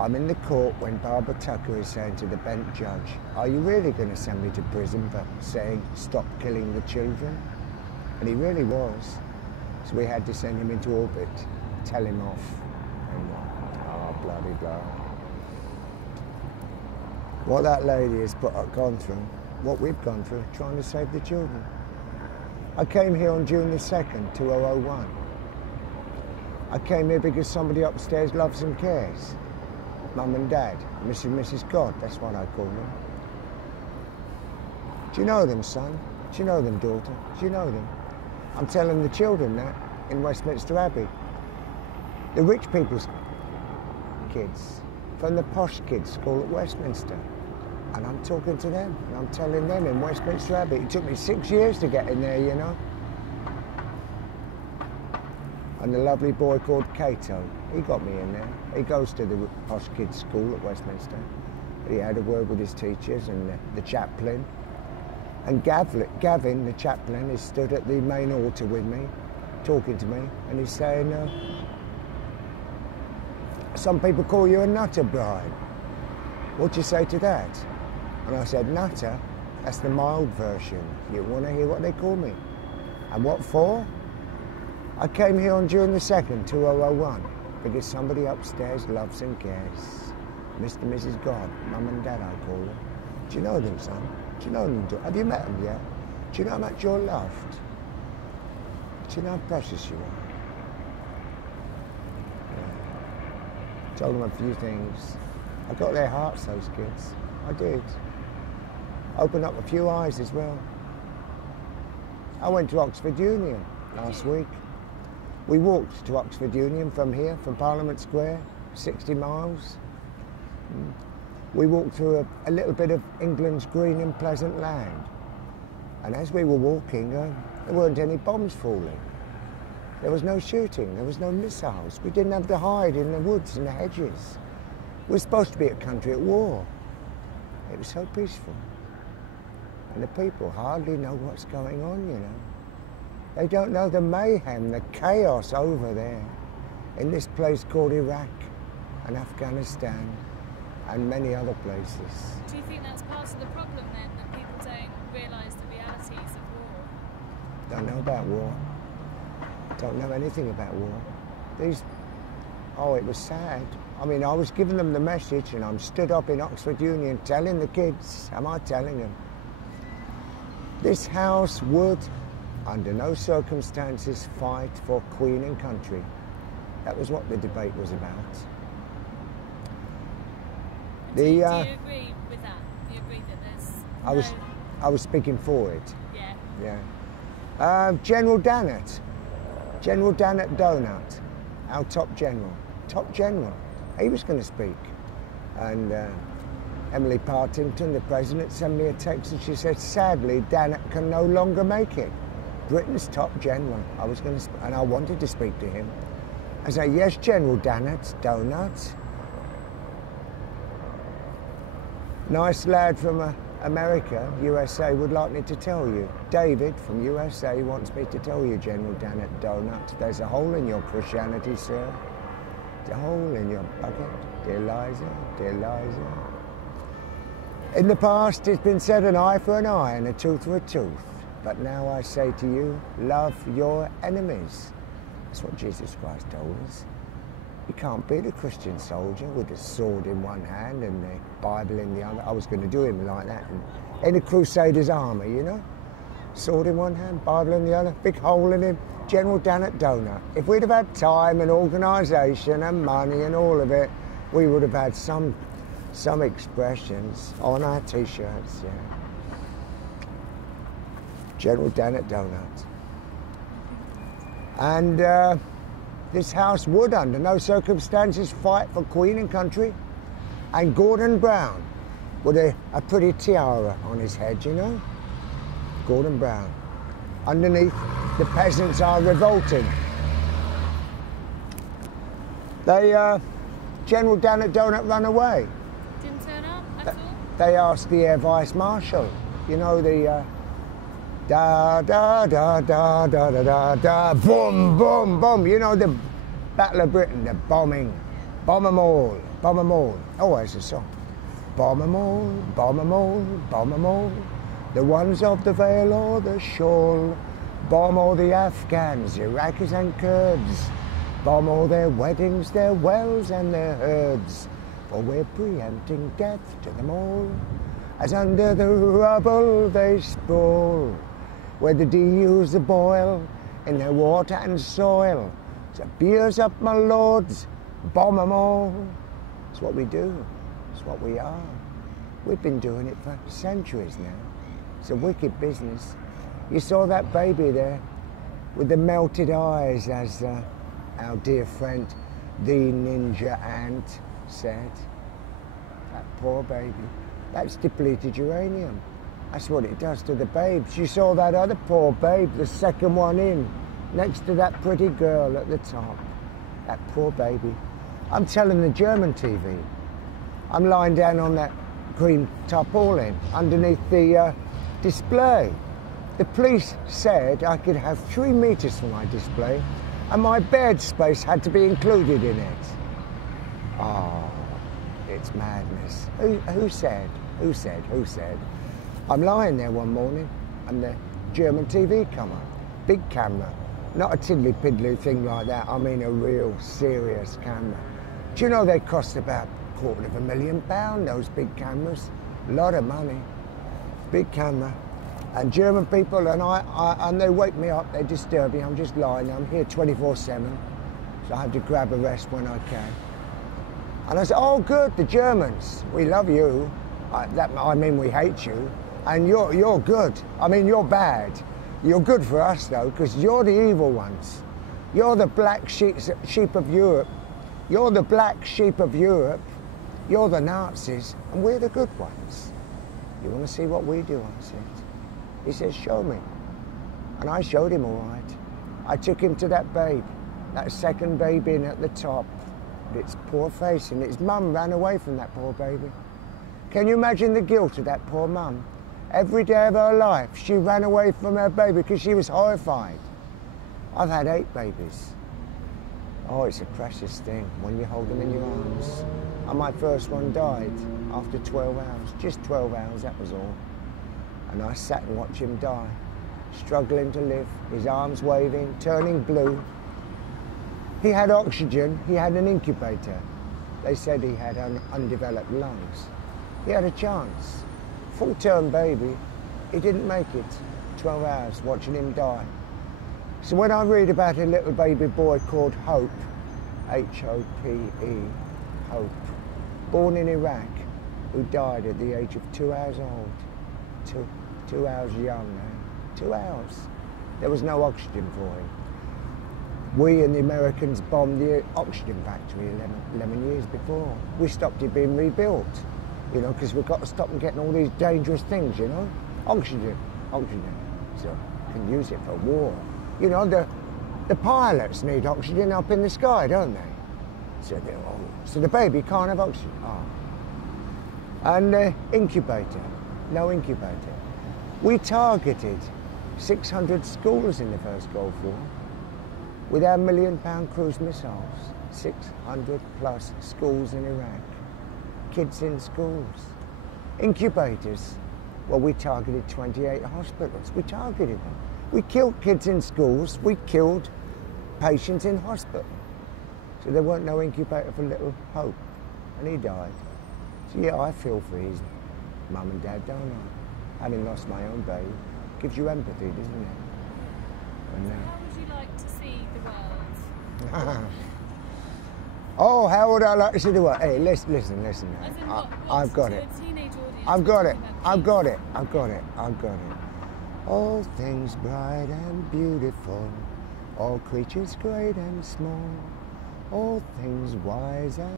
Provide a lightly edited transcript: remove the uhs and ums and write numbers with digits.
I'm in the court when Barbara Tucker is saying to the bent judge, are you really going to send me to prison for saying, stop killing the children? And he really was. So we had to send him into orbit, tell him off. And, bloody blah. What that lady has gone through, what we've gone through, trying to save the children. I came here on June the 2nd, 2001. I came here because somebody upstairs loves and cares. Mum and Dad, Mr. and Mrs. God, that's what I call them. Do you know them, son? Do you know them, daughter? Do you know them? I'm telling the children that in Westminster Abbey. The rich people's kids, from the posh kids' school at Westminster. And I'm talking to them, and I'm telling them in Westminster Abbey. It took me 6 years to get in there, you know. And the lovely boy called Cato, he got me in there. He goes to the posh kids' school at Westminster. He had a word with his teachers and the chaplain. And Gavin, the chaplain, is stood at the main altar with me, talking to me, and he's saying, some people call you a nutter, Brian. What do you say to that? And I said, nutter? That's the mild version. You want to hear what they call me? And what for? I came here on June the 2nd, 2001, because somebody upstairs loves and cares. Mr. and Mrs. God, Mum and Dad, I call them. Do you know them, son? Do you know them? Have you met them yet? Do you know how much you're loved? Do you know how precious you are? Yeah. Told them a few things. I got their hearts, those kids. I did. Opened up a few eyes as well. I went to Oxford Union last week. We walked to Oxford Union from here, from Parliament Square, 60 miles. We walked through a little bit of England's green and pleasant land. And as we were walking, there weren't any bombs falling. There was no shooting, there was no missiles. We didn't have to hide in the woods and the hedges. We're supposed to be a country at war. It was so peaceful. And the people hardly know what's going on, you know. They don't know the mayhem, the chaos over there in this place called Iraq and Afghanistan and many other places. Do you think that's part of the problem then, that people don't realise the realities of war? Don't know about war. Don't know anything about war. It was sad. I mean, I was giving them the message and I'm stood up in Oxford Union telling the kids, am I telling them? This house would, under no circumstances, fight for Queen and country. That was what the debate was about. Do you agree with that? Do you agree that there's I was speaking for it. Yeah. Yeah. General Dannett Donut, our top general, he was going to speak. And Emily Partington, the president, sent me a text and she said, sadly, Dannett can no longer make it. Britain's top general. And I wanted to speak to him. I said, yes, General Dannett Donut. Nice lad from America, USA, would like me to tell you. David from USA wants me to tell you, General Dannett Donut, there's a hole in your Christianity, sir. There's a hole in your bucket, dear Liza, dear Liza. In the past, it's been said an eye for an eye and a tooth for a tooth. But now I say to you, love your enemies. That's what Jesus Christ told us. You can't be the Christian soldier with the sword in one hand and the Bible in the other. I was going to do him like that in a Crusader's armour, you know? Sword in one hand, Bible in the other, big hole in him. General Dannett Donut. If we'd have had time and organisation and money and all of it, we would have had some expressions on our T-shirts, yeah. General Dannett Donut. And this house would, under no circumstances, fight for Queen and country. And Gordon Brown, with a pretty tiara on his head, you know? Gordon Brown. Underneath, the peasants are revolting. General Dannett Donut run away. Didn't turn up at all? They asked the Air Vice Marshal, you know, the da da da da da da da da, boom, boom, boom. You know, the Battle of Britain, the bombing. Bomb them all. Bomb 'em all. Oh, there's a song. Bomb 'em all, bomb 'em all, bomb 'em all. The ones of the veil or the shawl. Bomb all the Afghans, Iraqis and Kurds. Bomb all their weddings, their wells and their herds. For we're preempting death to them all. As under the rubble they sprawl, where the DU's a boil in their water and soil. So beers up, my lords, bomb 'em all. It's what we do, it's what we are. We've been doing it for centuries now. It's a wicked business. You saw that baby there with the melted eyes, as our dear friend, the Ninja Ant, said. That poor baby. That's depleted uranium. That's what it does to the babes. You saw that other poor babe, the second one in, next to that pretty girl at the top. That poor baby. I'm telling the German TV. I'm lying down on that green tarpaulin underneath the display. The police said I could have 3 meters for my display and my bed space had to be included in it. Oh, it's madness. Who said? Who said? Who said? I'm lying there one morning and the German TV come up. Big camera. Not a tiddly-piddly thing like that. I mean a real serious camera. Do you know they cost about £250,000, those big cameras? A lot of money. Big camera. And German people, and they wake me up, they disturb me, I'm just lying there, I'm here 24/7, so I have to grab a rest when I can. And I said, oh good, the Germans, we love you. I mean we hate you, and you're good. I mean you're bad. You're good for us though, because you're the evil ones. You're the black sheep of Europe. You're the black sheep of Europe. You're the Nazis, and we're the good ones. You want to see what we do? I said. He says, show me. And I showed him all right. I took him to that babe, that second baby in at the top, with its poor face, and its mum ran away from that poor baby. Can you imagine the guilt of that poor mum? Every day of her life, she ran away from her baby because she was horrified. I've had 8 babies. Oh, it's a precious thing when you hold them in your arms. And my first one died after 12 hours, just 12 hours, that was all. And I sat and watched him die, struggling to live, his arms waving, turning blue. He had oxygen, he had an incubator. They said he had undeveloped lungs. He had a chance. Full-term baby, he didn't make it. 12 hours watching him die. So when I read about a little baby boy called Hope, H-O-P-E, Hope, born in Iraq, who died at the age of 2 hours old, 2 hours young now, 2 hours. There was no oxygen for him. We and the Americans bombed the oxygen factory 11 years before. We stopped it being rebuilt, you know, because we've got to stop them getting all these dangerous things, you know. Oxygen, oxygen. So you can use it for war. You know, the pilots need oxygen up in the sky, don't they? So the baby can't have oxygen. Oh. And the incubator, no incubator. We targeted 600 schools in the first Gulf War with our £1 million cruise missiles. 600 plus schools in Iraq. Kids in schools. Incubators. Well, we targeted 28 hospitals. We targeted them. We killed kids in schools. We killed patients in hospital. So there weren't no incubator for little Hope. And he died. So yeah, I feel for his mum and dad, don't I? Having lost my own baby. Gives you empathy, doesn't it? And, how would you like to see the world? Oh, how would I like to see the world? Hey, listen. I've got it. I've got it. All things bright and beautiful, all creatures great and small, all things wise and